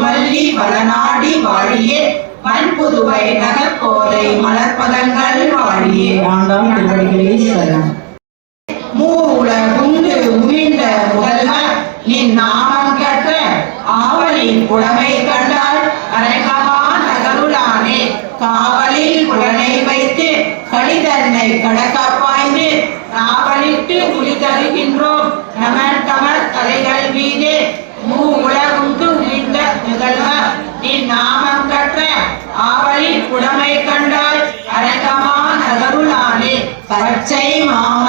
திருமல்லி வளநாடி வாழியே மண்புதுவை நகர்கோரை மலர்பதங்கள் வாழியே. ஆண்டாம் திருவடிகளே சரணம். மூலகுண்டு உமிழ்ந்த முதல்வ நின் நாமம் கற்ற ஆவலின் புலமை கண்டால் அரங்கமா நகருளானே காவலில் புலனை வைத்து கடிதன்னை கடக்க பாய்ந்து நாவலிட்டு உளி தருகின்றோம் நமன் கமர் தலைகள் மீதே மூ உலகுண்டு உமிழ்ந்த முதல்வ நின் நாமம் கற்ற ஆவலின் புலமை கண்டால் அரங்கமா நகருளானே பச்சை மாமலை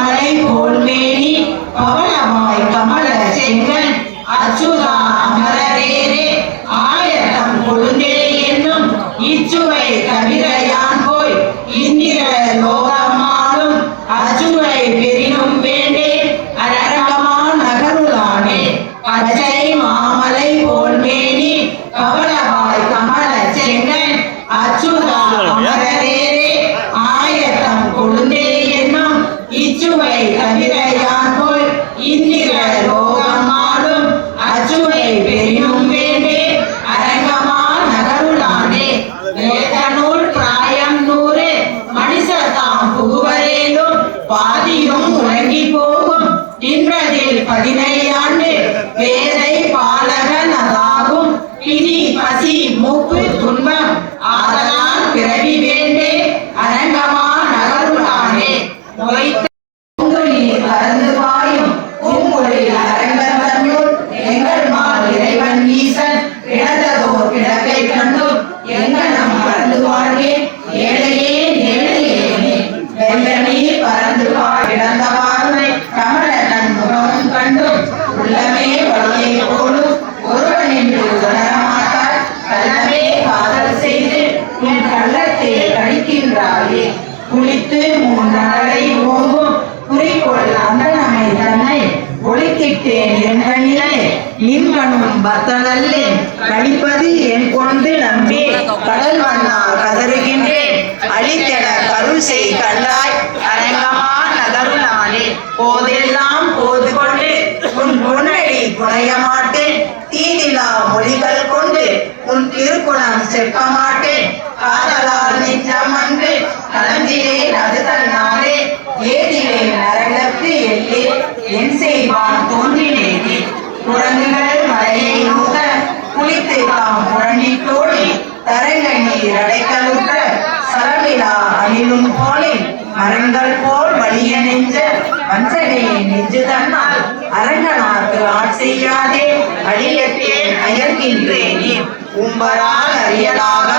நின்கணும் பத்தனல்லே கழிப்பது என் கொண்டு நம்பி. கடல் வண்ணா கதறுகின்றேன். அழித்தென கருள் செய் கல்லாய் அரங்கமா நகருளானே போதெல்லாம் போது கொண்டு உன் முன்னடி குறைய மாட்டேன். தீதிலா மொழிகள் கொண்டு உன் திருக்குணம் செப்ப மாட்டேன். காதலால் நெஞ்சம் அன்று கலந்திலேன் அது தன்னாலே ஏதிலே நரகத்து எல்லே. என் செய்வான் தோன்றினேனே. குரங்குகள் அணிலும் போலே மரங்கள் போல் வலிய நெஞ்ச வஞ்சனே நெஞ்சு தன்னால் அரங்கனாக்கு ஆட்செய்யாதே அழியத்தேன் அயர்கின்றேனே. உம்பரால் அறியலாக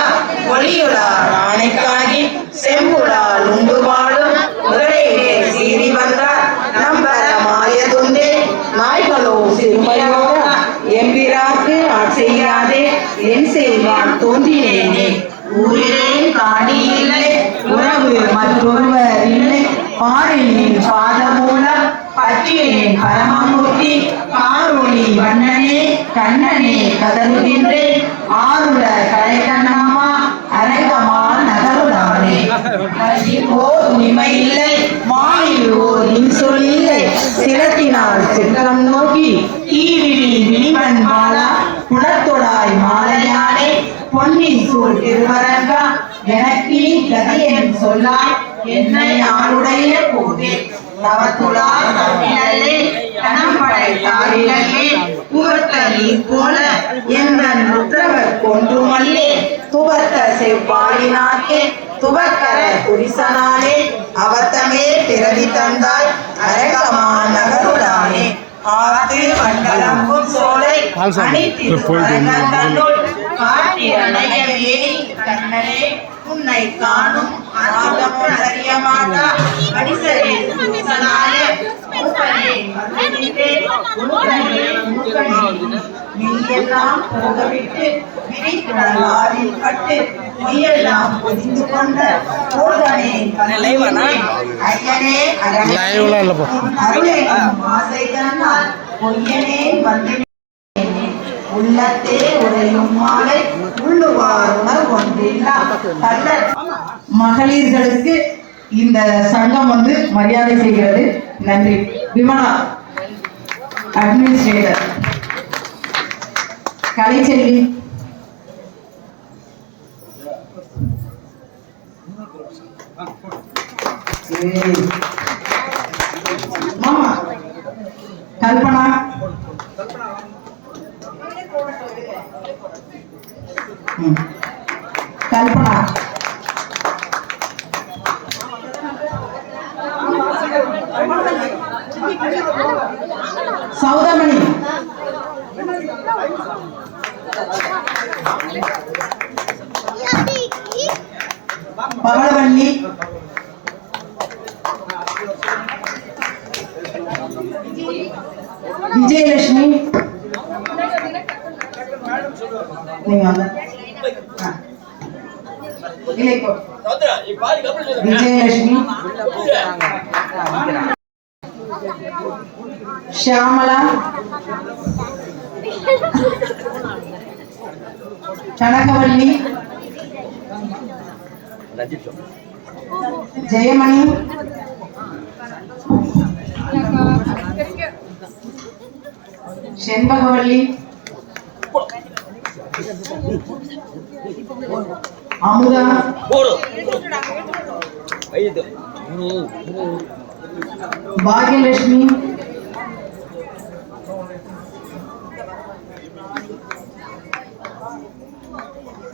ஒளியுளார் ஆணைக்காகி செம்புளால் உண்டு வாழும் முதலையிலே சீறி வந்தார் நம்பர மாயதுண்டே நாய்களோ சிறுமையோட எம்பிராக்கு ஆட்செய்யாதே என் செய்வான் தோன்றினேனே ஊரிலே காணி இல்லை உறவு மற்றொருவர் இல்லை பாரின் பாதமூலம் பற்றியேன் பரமமூர்த்தி காரொளி வண்ணனே கண்ணனே கதறுகின்றேன் ஆருள கலைக்கண்ணம்மா அரங்கமா நகருளானே ஓர் உரிமை இல்லை வாயில் ஓர் இன்சொல் இல்லை. சிலத்தினால் சிற்றம் நோக்கி தீவிழி விழிமண் மாலா குணத்தொடாய் மாலையானே பொன்னின் சூழ் திருவரங்கா எனக்கு கதையன் சொல்லாய் என்னை ஆளுடைய போதே. தவத்துளால் தப்பினல்லே கணம் படைத்தாரிலே புகத்த நீர் போல எந்தன் உற்றவர் கொன்றுமல்லே துவத்த செவ்வாயினாக்கே துவக்கர குரிசனானே அவத்தமே பிறவி தந்தாய் அரங்கமா நகருளானே ஆத்து மண்டலம்பும் சோலை அனைத்து தன்னுள் காட்டியணைய வேணி கண்ணனே உன்னை காணும் ஆகமும் அறிய மாட்டா அடிசரில் பூசனாய மூக்கனே மகிழ்ந்தே, மூக்கனே மூக்கனே, மின்னல் விதியெல்லாம் போகவிட்டு விரிகடலாரில் பட்டு பொய்யெல்லாம் பொதிந்து கொண்ட போதனை ஐயனே Live ல இல்லப்பா. அருளை ஆசை தன்னால் பொய்யனே வந்து உள்ளத்தே உரையும் மாலை உள்ளுவார் உணர்வு ஒன்றில்லா. மகளிர்களுக்கு இந்த சங்கம் வந்து மரியாதை செய்கிறது. நன்றி. Vimala administrator Kalaiselvi. நீங்க வாங்க. ஆ. இலைக்கோ. விஜயலட்சுமி ஷியாமலா கனகவல்லி ஜெயமணி செண்பகவல்லி আমরা భాగ్యలక్ష్మి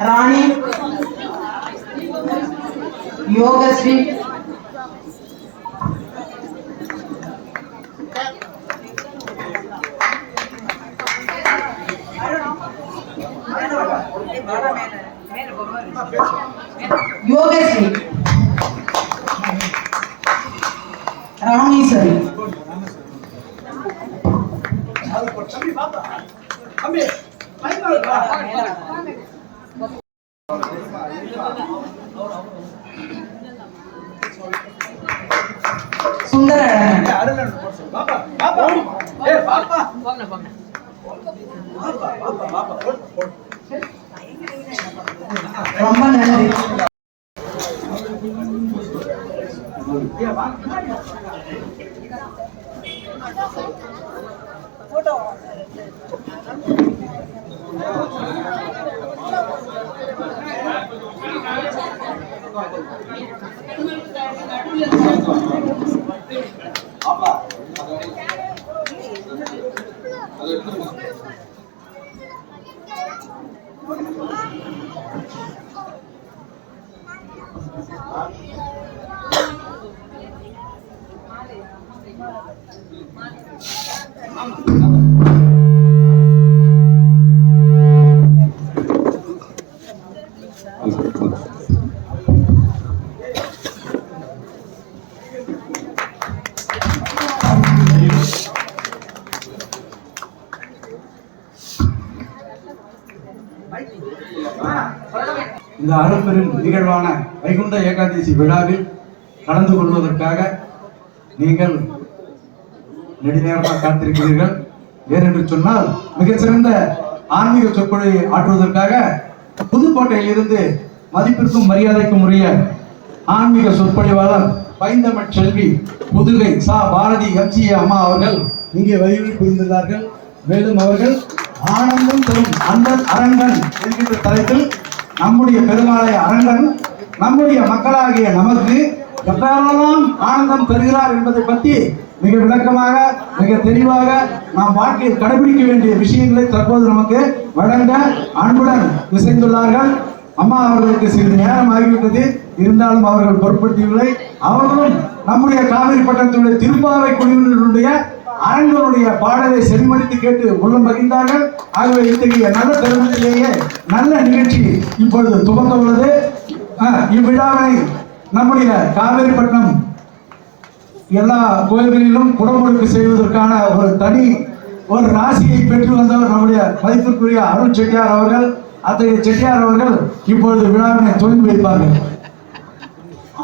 రాణి యోగశ్రీ சுந்தர ரொம்ப நன்றி. ஆமா. இந்த அரும்பெரும் நிகழ்வான வைகுண்ட ஏகாதசி விழாவில் கலந்து கொள்வதற்காக நீங்கள் நெடுநேரமாக காத்திருக்கிறீர்கள். ஏனென்று சொன்னால் மிகச்சிறந்த ஆன்மீக சொற்பொழிவை ஆற்றுவதற்காக புதுக்கோட்டையிலிருந்து மதிப்பிற்கும் மரியாதைக்கும் உரிய ஆன்மீக சொற்பொழிவாளர் பைந்தமிழ் செல்வி புதுகை சா. பாரதி எம்சிஏ அம்மா அவர்கள் இங்கே வருகை புரிந்துள்ளார்கள் மேலும் அவர்கள் ஆனந்தம் தரும் அன்பன் அரங்கன் என்கின்ற தலைப்பில் நம்முடைய பெருமாளை அரங்கன் நம்முடைய மக்களாகிய நமக்கு எவ்வாறெல்லாம் ஆனந்தம் பெறுகிறார் என்பதை பற்றி மிக விளக்கமாக மிக தெளிவாக நாம் வாழ்க்கையில் கடைபிடிக்க வேண்டிய விஷயங்களை தற்போது நமக்கு வழங்க அன்புடன் இசைந்துள்ளார்கள். அம்மா அவர்களுக்கு சிறிது நேரம் ஆகிவிட்டது. இருந்தாலும் அவர்கள் பொருட்படுத்தியவில்லை அவர்களும் நம்முடைய காவிரி பட்டணத்தினுடைய திருப்பாவை குழுவினருடைய அரங்கனுடைய பாடலை செவிமடித்து கேட்டு உள்ளம் மகிழ்ந்தார்கள். ஆகவே இத்தகைய நல்ல தருணத்திலேயே நல்ல நிகழ்ச்சி இப்பொழுது துவங்க உள்ளது இவ்விழாவினை நம்முடைய காவேரிப்பட்டினம் எல்லா கோயில்களிலும் குடமுழுக்கு செய்வதற்கான ஒரு தனி ஒரு ராசியை பெற்று வந்தவர் நம்முடைய மதிப்பிற்குரிய அருண் செட்டியார் அவர்கள். அத்தகைய செட்டியார் அவர்கள் இப்பொழுது விழாவினை தொடங்கி வைப்பார்கள்.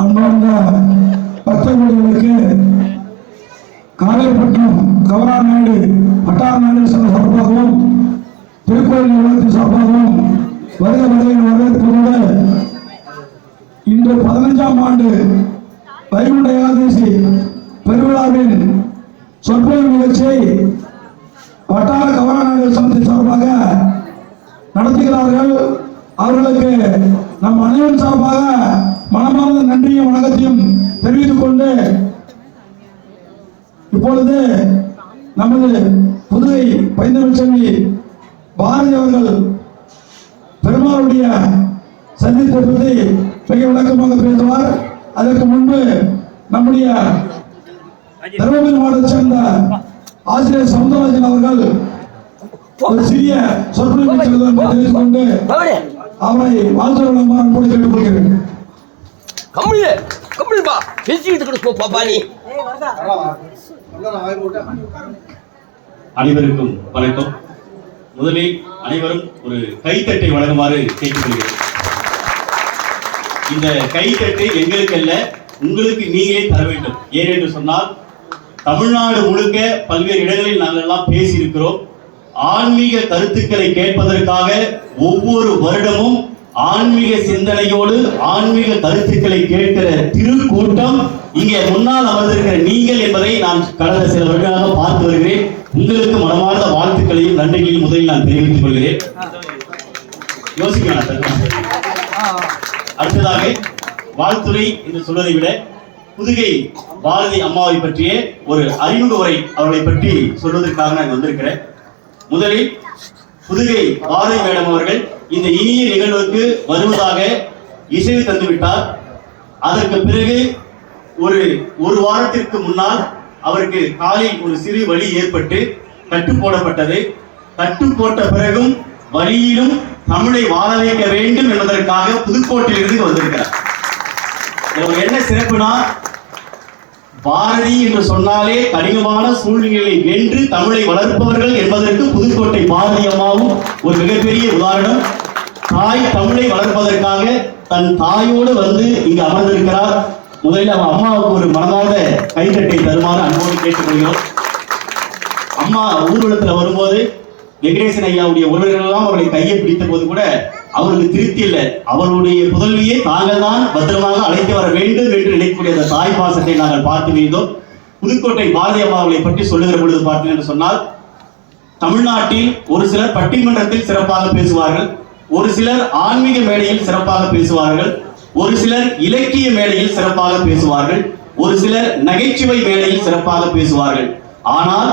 அன்பார்ந்த பக்தர்களுக்கு காவேரிப்பட்டினம் கவராநாடு வட்டார நாடு சங்க சார்பாகவும் திருக்கோயில் நிறுவனத்தின் சார்பாகவும் வருக வருகையின் வரவேற்பதோடு இன்று பதினஞ்சாம் ஆண்டு வைகுண்ட ஏகாதசி பெருவிழாவின் சொற்பொழிவு நிகழ்ச்சியை வட்டார கவராநாடு சங்கத்தின் சார்பாக நடத்துகிறார்கள். அவர்களுக்கு நம் அனைவரும் சார்பாக மனமார்ந்த நன்றியும் வணக்கத்தையும் தெரிவித்துக் கொண்டு இப்பொழுது நமது புதுவை பைந்தமிழ் செல்வி பாரதி அவர்கள் பெருமாளுடைய சந்தித்தை பற்றி மிக விளக்கமாக பேசுவார். அதற்கு முன்பு நம்முடைய தருமபுரி மாவட்டத்தை சேர்ந்த ஆசிரியர் சவுந்தரராஜன் அவர்கள் ஒரு சிறிய சொற்பொழிவு என்று தெரிவித்துக் கொண்டு அவரை வாழ்த்து வழங்குமாறு அன்போடு கேட்டுக்கொள்கிறேன். கம்மிழ் கம்மிழ்பா பேசிக்கிட்டு கிடக்கும் பாப்பா நீ அனைவருக்கும் வணக்கம். முதலில் அனைவரும் ஒரு கைத்தட்டை வழங்குமாறு கேட்டுக்கொள்கிறேன். இந்த கைத்தட்டை எங்களுக்கல்ல உங்களுக்கு நீங்களே தர வேண்டும். ஏனென்று சொன்னால் தமிழ்நாடு முழுக்க பல்வேறு இடங்களில் நாங்கள் எல்லாம் பேசியிருக்கிறோம். ஆன்மீக கருத்துக்களை கேட்பதற்காக ஒவ்வொரு வருடமும் ஆன்மீக சிந்தனையோடு ஆன்மீக கருத்துக்களை கேட்கிற திருக்கூட்டம் இங்கே முன்னால் அமர்ந்திருக்கிற நீங்கள் என்பதை நான் கடந்த சில வருடங்களாக பார்த்து வருகிறேன். உங்களுக்கு மனமார்ந்த வாழ்த்துக்களையும் நன்றிகளையும் முதலில் நான் தெரிவித்துக் கொள்கிறேன். யோசிக்க அடுத்ததாக வாழ்த்துரை என்று சொல்வதை விட புதுகை பாரதி அம்மாவை பற்றிய ஒரு அறிமுக உரை அவர்களை பற்றி சொல்வதற்காக நான் வந்திருக்கிறேன். முதலில் புதுகை பாரதி மேடம் அவர்கள் இந்த இனிய நிகழ்வுக்கு வருவதாக இசைவு தந்துவிட்டார். அதற்கு பிறகு ஒரு ஒரு வாரத்திற்கு முன்னால் அவருக்கு காலில் ஒரு சிறு வலி ஏற்பட்டு கட்டு போடப்பட்டது. கட்டு போட்ட பிறகும் வழியிலும் தமிழை வாழ வைக்க வேண்டும் என்பதற்காக புதுக்கோட்டையிலிருந்து வந்திருக்கிறார். என்ன சிறப்புனா பாரதி என்று சொன்னாலே கடினமான சூழ்நிலையை வென்று தமிழை வளர்ப்பவர்கள் என்பதற்கு புதுக்கோட்டை பாரதி அம்மாவும் ஒரு மிகப்பெரிய உதாரணம். தாய் தமிழை வளர்ப்பதற்காக தன் தாயோடு வந்து இங்கு அமர்ந்திருக்கிறார். முதலில் அவன் அம்மாவுக்கு ஒரு மனமார்ந்த கைத்தட்டை தருமாறு அன்போடு கேட்டுக்கொள்கிறோம். அம்மா ஊர்வலத்துல வரும்போது வெங்கடேசன் ஐயாவுடைய உறவினர்கள் எல்லாம் அவர்களை கையை பிடித்த போது கூட அவருக்கு திருப்தி இல்லை. அவருடைய புதல்வியை தாங்கள் தான் பத்திரமாக அழைத்து வர வேண்டும் என்று நினைக்கக்கூடிய அந்த தாய் பாசத்தை நாங்கள் பார்த்து வைத்தோம் புதுக்கோட்டை பாரதி அம்மா அவர்களை பற்றி சொல்லுகிற பொழுது பார்த்தீங்க என்று சொன்னால் தமிழ்நாட்டில் ஒரு சிலர் பட்டிமன்றத்தில் சிறப்பாக பேசுவார்கள் ஒரு சிலர் ஆன்மீக மேடையில் சிறப்பாக பேசுவார்கள் ஒரு சிலர் இலக்கிய மேடையில் சிறப்பாக பேசுவார்கள் ஒரு சிலர் நகைச்சுவை மேடையில் சிறப்பாக பேசுவார்கள். ஆனால்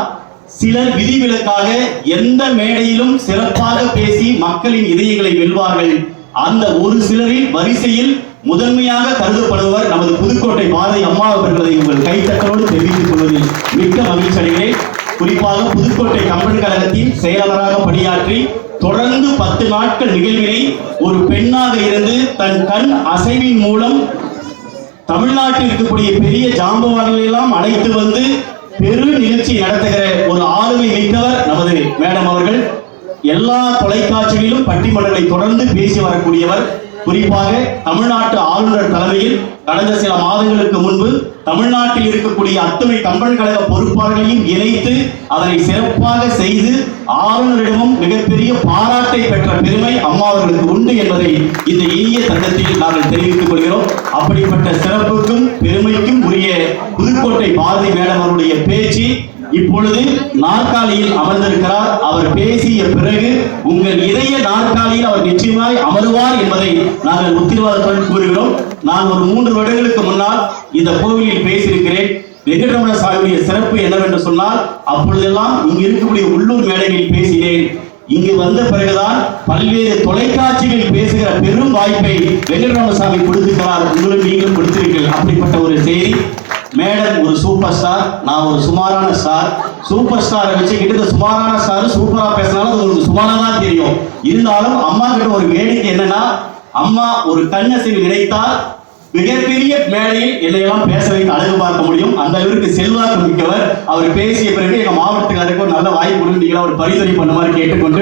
சிலர் விதிவிலக்காக எந்த மேடையிலும் சிறப்பாக பேசி மக்களின் இதயங்களை வெல்வார்கள். அந்த ஒரு சிலரின் வரிசையில் முதன்மையாக கருதப்படுவர் நமது புதுக்கோட்டை பாரதி அம்மா அவர்களை உங்கள் கைத்தட்டோடு தெரிவித்துக் கொள்வதில் மிக்க மகிழ்ச்சி அடைகிறேன் குறிப்பாக புதுக்கோட்டை கம்பன் கழகத்தின் செயலாளராக பணியாற்றி தொடர்ந்து பத்து நாட்கள் நிகழ்வினை ஒரு பெண்ணாக இருந்து தன் கண் அசைவின் மூலம் தமிழ்நாட்டில் இருக்கக்கூடிய பெரிய ஜாம்பவான்களை எல்லாம் அழைத்து வந்து பெரு நிகழ்ச்சி நடத்துகிற ஒரு ஆளுமை மிக்கவர் நமது மேடம் அவர்கள். எல்லா தொலைக்காட்சிகளிலும் பட்டிமன்றங்களை தொடர்ந்து பேசி வரக்கூடியவர். குறிப்பாக தமிழ்நாட்டு ஆளுநர் தலைமையில் கடந்த சில மாதங்களுக்கு முன்பு தமிழ்நாட்டில் இருக்கக்கூடிய அத்துணை கம்பன் கழக பொறுப்பாளர்களையும் இணைத்து அதனை சிறப்பாக செய்து ஆளுநரிடமும் மிகப்பெரிய பாராட்டை பெற்ற பெருமை அம்மா அவர்களுக்கு உண்டு என்பதை இந்த இனிய தருணத்தில் நாங்கள் தெரிவித்துக் கொள்கிறோம். அப்படிப்பட்ட சிறப்புக்கும் பெருமைக்கும் உரிய புதுக்கோட்டை பாரதி மேடம் அவருடைய பேச்சு இப்பொழுது நாற்காலியில் அமர்ந்திருக்கிறார். அவர் பேசிய பிறகு உங்கள் இதய நாற்காலியில் அவர் நிச்சயமாய் அமருவார் என்பதை நாங்கள் உத்திரவாதத்துடன் கூறுகிறோம். நான் ஒரு மூன்று வருடங்களுக்கு முன்னால் இந்த கோவிலில் பேசியிருக்கிறேன். வெங்கடரமண சாமியுடைய சிறப்பு என்னவென்று சொன்னால் அப்பொழுதெல்லாம் இங்கு இருக்கக்கூடிய உள்ளூர் மேடைகளில் பேசினேன். இங்கு வந்த பிறகுதான் பல்வேறு தொலைக்காட்சிகளில் பேசுகிற பெரும் வாய்ப்பை வெங்கடரமண சாமி கொடுத்திருக்கிறார். உங்களும் நீங்களும் கொடுத்திருக்கீர்கள் அப்படிப்பட்ட ஒரு செய்தி. மேடம் ஒரு சூப்பர் ஸ்டார் நான் ஒரு சுமாரான ஸ்டார் சூப்பர் ஸ்டாரை வச்சு கிட்ட சுமாரான ஸ்டார் சூப்பரா பேசினாலும் அது உங்களுக்கு சுமாரா தான் தெரியும். இருந்தாலும் அம்மா கிட்ட ஒரு வேடிக்கை என்னன்னா அம்மா ஒரு கண்ணசைவு நினைத்தால் மிகப்பெரிய மேடையில் என்னையெல்லாம் பேச வைத்து அழகு பார்க்க முடியும். அந்த அளவிற்கு செல்வாக்கு மிக்கவர். அவர் பேசிய பிறகு எங்க மாவட்டத்துக்காரருக்கு ஒரு நல்ல வாய்ப்பு கொடுத்தீங்களா ஒரு பரிந்துரை பண்ணுமாறு கேட்டுக்கொண்டு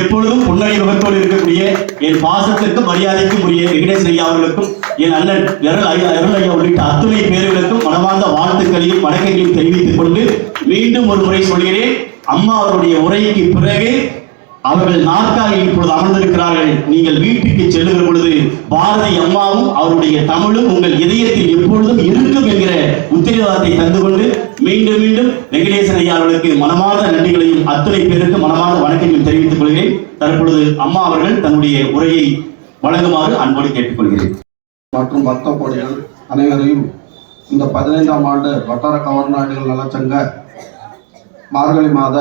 எப்பொழுதும் புன்னகை முகத்தோடு இருக்கக்கூடிய என் பாசத்திற்கும் மரியாதைக்கும் உரிய வெங்கடேசன் ஐயா அவர்களுக்கும் என் அண்ணன் விரல் ஐயா விரல் ஐயா உள்ளிட்ட அத்துணை பேர்களுக்கும் மனமார்ந்த வாழ்த்துக்களையும் வணக்கங்களையும் தெரிவித்துக் கொண்டு மீண்டும் ஒரு முறை சொல்கிறேன். அம்மா அவருடைய உரைக்கு பிறகு அவர்கள் நாற்காலியில் இப்பொழுது அமர்ந்திருக்கிறார்கள். நீங்கள் வீட்டுக்கு செல்லுகிற பொழுது பாரதி அம்மாவும் அவருடைய தமிழும் உங்கள் இதயத்தில் எப்பொழுதும் இருக்கும் என்கிற உத்தரவாதத்தை தந்து கொண்டு மீண்டும் மீண்டும் வெங்கடேசன் ஐயா அவர்களுக்கு மனமார்ந்த நன்றிகளையும் அத்துணை பேருக்கு மனமார்ந்த வணக்கங்களையும் தெரிவித்துக் கொள்கிறேன். தற்பொழுது அம்மா அவர்கள் தன்னுடைய உரையை வழங்குமாறு அன்போடு கேட்டுக்கொள்கிறேன். மற்றும் பக்த கோடிகள் அனைவரையும் இந்த பதினைந்தாம் ஆண்டு வட்டார கவர்நாடுகள் நலச்சங்க மார்கழி மாத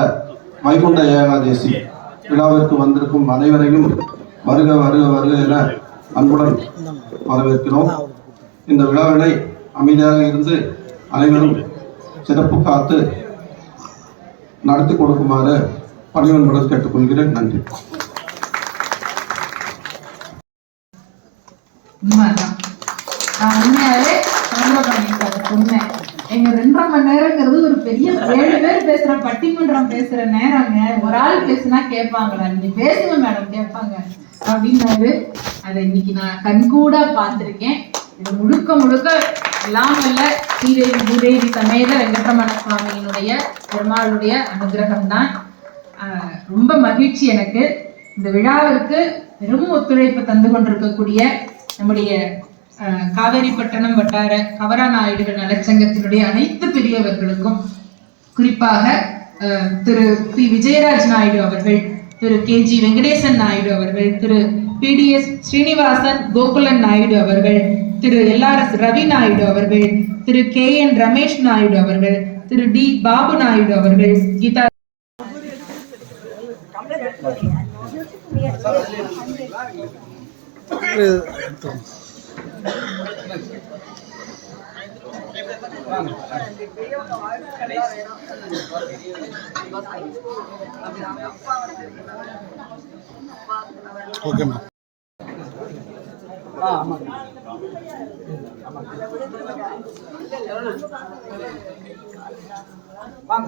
வைகுண்ட ஏகாதேசி விழாவிற்கு வந்திருக்கும் அனைவரையும் வருக வருக வருக என அன்புடன் வரவேற்கிறோம். இந்த விழாவினை அமைதியாக இருந்து அனைவரும் சிறப்பு காத்து நடத்தி கொடுக்குமாறு பணிவன்புடன் கேட்டுக்கொள்கிறேன். நன்றி. உண்மைதான். நான் உண்மையாவே எங்க ரெண்டரை மணி நேரங்கிறது ஒரு பெரிய ஏழு பேர் பேசுற பட்டிமன்றம் பேசுற நேரங்க. ஒரு ஆள் பேசுனா கேட்பாங்களா நீங்க பேசுங்க மேடம் கேட்பாங்க. அப்படின்னாரு. அதை இன்னைக்கு நான் கண்கூடா பார்த்துருக்கேன். இது முழுக்க முழுக்க எல்லாம் வல்ல ஸ்ரீதேவி பூதேவி சமேத வெங்கட்ரமண சுவாமியினுடைய பெருமாளுடைய அனுகிரகம் தான் ரொம்ப மகிழ்ச்சி எனக்கு. இந்த விழாவிற்கு பெரும் ஒத்துழைப்பு தந்து கொண்டிருக்கக்கூடிய நம்முடைய ஆஹ், வட்டார கவரா நாயுடுகள் நலச்சங்கத்தினுடைய அனைத்து பெரியவர்களுக்கும் குறிப்பாக திரு பி. விஜயராஜ் நாயுடு அவர்கள் திரு கே. ஜி. வெங்கடேசன் நாயுடு அவர்கள் திரு பிடிஎஸ் ஸ்ரீனிவாசன் கோகுலன் நாயுடு அவர்கள் திரு எல்ஆர்எஸ் ரவி நாயுடு அவர்கள் திரு கே. என். ரமேஷ் நாயுடு அவர்கள் திரு டி. பாபு நாயுடு அவர்கள் கீதா ஓகே மேம் ஆ ஆமாம் வாங்க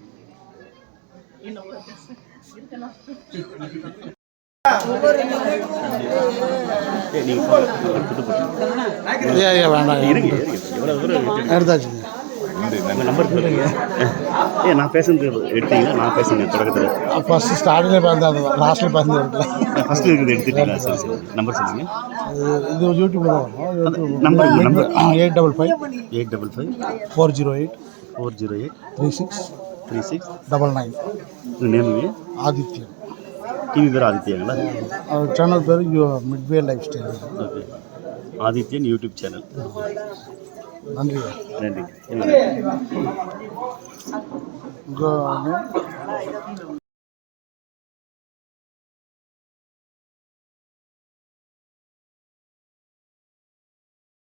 ஏ நான் பேசுனது எடுத்தீங்களா நான் பேசுனேன் தொடக்கத்தில் ஃபர்ஸ்ட் ஸ்டார்டிங்கில் பார்த்து லாஸ்ட்டில் பார்த்து எடுக்கல ஃபர்ஸ்ட் இருக்கிறது எடுத்துட்டீங்களா சரி சரி நம்பர் இது யூடியூப்ல தான் number number eight double five eight double five four zero eight four zero eight three six three six double nine. நேமுங்க Adithyan TV பேர் ஆதித்யாங்களா? அவர் சேனல் பேர் U midway lifestyle. Okay. Adithyan YouTube channel. நன்றி. நன்றி.